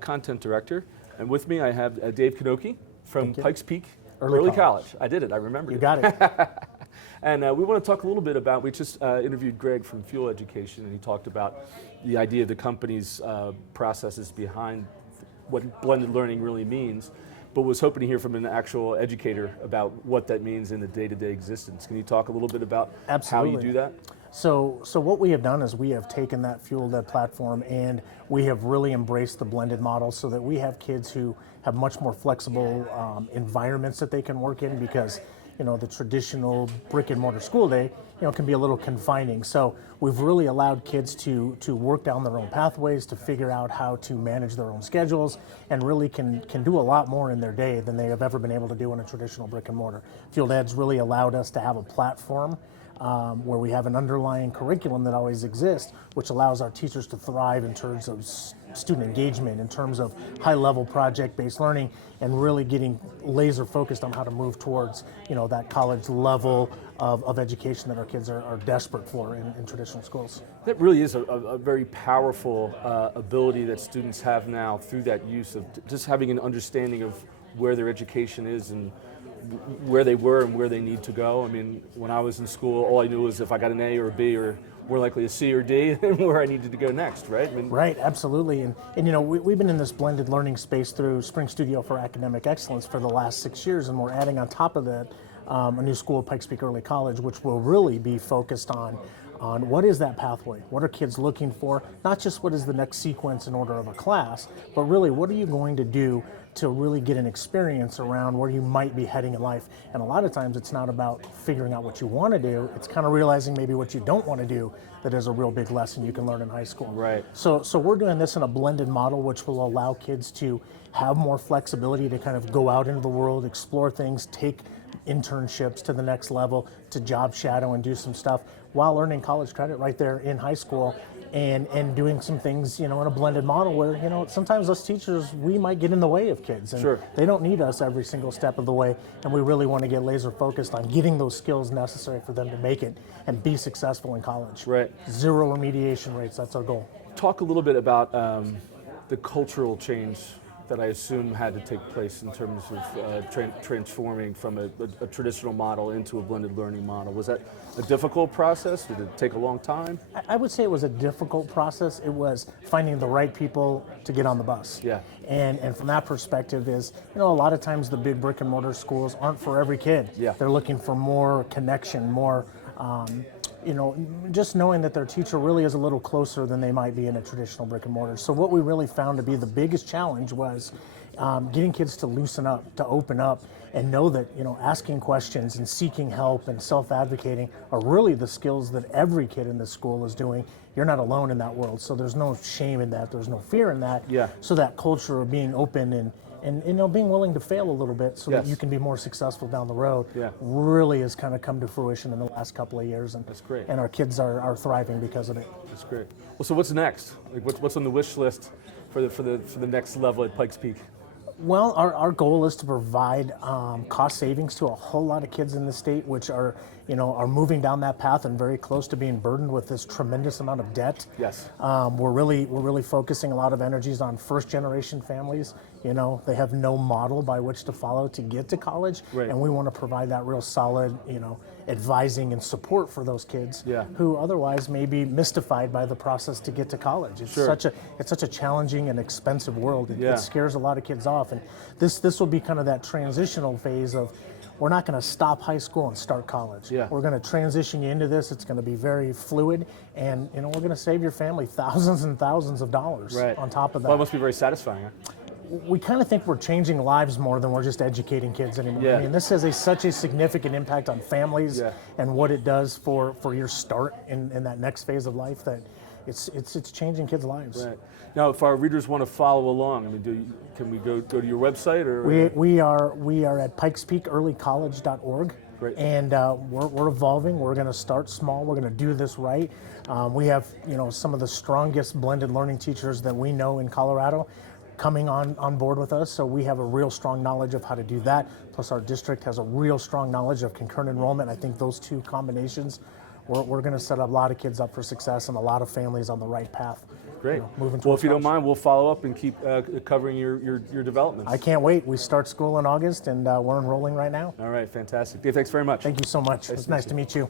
Content Director. And with me I have Dave Kanoki from Pikes Peak Early College. I did it, I remembered You got it. And we want to talk a little bit about, we just interviewed Greg from Fuel Education, and he talked about the idea of the company's processes behind what blended learning really means, but was hoping to hear from an actual educator about what that means in the day-to-day existence. Can you talk a little bit about Absolutely. how you do that? So what we have done is we have taken that Fuel Ed platform and we have really embraced the blended model so that we have kids who have much more flexible environments that they can work in, because the traditional brick and mortar school day can be a little confining. So we've really allowed kids to work down their own pathways, to figure out how to manage their own schedules, and really can do a lot more in their day than they have ever been able to do in a traditional brick and mortar. Fuel Ed's really allowed us to have a platform where we have an underlying curriculum that always exists, which allows our teachers to thrive in terms of student engagement, in terms of high-level project-based learning, and really getting laser focused on how to move towards that college level of education that our kids are desperate for in traditional schools. That really is a very powerful ability that students have now through that use of just having an understanding of where their education is and where they were and where they need to go. I mean, when I was in school, all I knew was if I got an A or a B, or more likely a C or D, and where I needed to go next, right? Right, absolutely. And we've been in this blended learning space through Spring Studio for Academic Excellence for the last 6 years, and we're adding on top of that a new school, Pikes Peak Early College, which will really be focused on what is that pathway? What are kids looking for? Not just what is the next sequence in order of a class, but really what are you going to do to really get an experience around where you might be heading in life. And a lot of times it's not about figuring out what you want to do, it's kind of realizing maybe what you don't want to do that is a real big lesson you can learn in high school. Right. So we're doing this in a blended model, which will allow kids to have more flexibility to kind of go out into the world, explore things, take internships to the next level, to job shadow and do some stuff while earning college credit right there in high school, and doing some things in a blended model where sometimes us teachers, we might get in the way of kids, and Sure. They don't need us every single step of the way, and we really want to get laser focused on getting those skills necessary for them to make it and be successful in college. Right. 0 remediation rates, that's our goal. Talk a little bit about the cultural change that I assume had to take place in terms of transforming from a traditional model into a blended learning model. Was that a difficult process? Did it take a long time? I would say it was a difficult process. It was finding the right people to get on the bus. Yeah. And from that perspective is, a lot of times the big brick and mortar schools aren't for every kid. Yeah. They're looking for more connection, more, just knowing that their teacher really is a little closer than they might be in a traditional brick and mortar. So what we really found to be the biggest challenge was getting kids to loosen up, to open up, and know that asking questions and seeking help and self-advocating are really the skills that every kid in this school is doing. You're not alone in that world, so there's no shame in that, there's no fear in that. Yeah. So that culture of being open and being willing to fail a little bit so Yes. that you can be more successful down the road, Yeah. really has kind of come to fruition in the last couple of years. And That's great. And our kids are thriving because of it. That's great. Well, so what's next? Like, what's on the wish list for the next level at Pikes Peak? Well, our goal is to provide cost savings to a whole lot of kids in the state, which are moving down that path and very close to being burdened with this tremendous amount of debt. Yes. We're really focusing a lot of energies on first generation families. They have no model by which to follow to get to college, Right. and we want to provide that real solid, advising and support for those kids Yeah. who otherwise may be mystified by the process to get to college. It's Sure. such a challenging and expensive world. Yeah. It scares a lot of kids off, and this will be kind of that transitional phase of, we're not going to stop high school and start college. Yeah. We're going to transition you into this. It's going to be very fluid, and we're going to save your family thousands and thousands of dollars Right. on top of that. Well, it must be very satisfying. Huh? We kind of think we're changing lives more than we're just educating kids anymore. Yeah. I mean, this has such a significant impact on families Yeah. and what it does for your start in that next phase of life, that it's changing kids' lives. Right. Now, if our readers want to follow along, I mean, can we go to your website or? We are at pikespeakearlycollege.org. Great. And we're evolving. We're going to start small. We're going to do this right. We have some of the strongest blended learning teachers that we know in Colorado coming on board with us, so we have a real strong knowledge of how to do that. Plus, our district has a real strong knowledge of concurrent enrollment. I think those two combinations, we're going to set a lot of kids up for success and a lot of families on the right path Great. moving Well, if towards you don't college. mind, we'll follow up and keep covering your developments. I can't wait. We start school in August, and we're enrolling right now. All right, fantastic. Dave, thanks very much. Thank you so much. It's nice to meet you.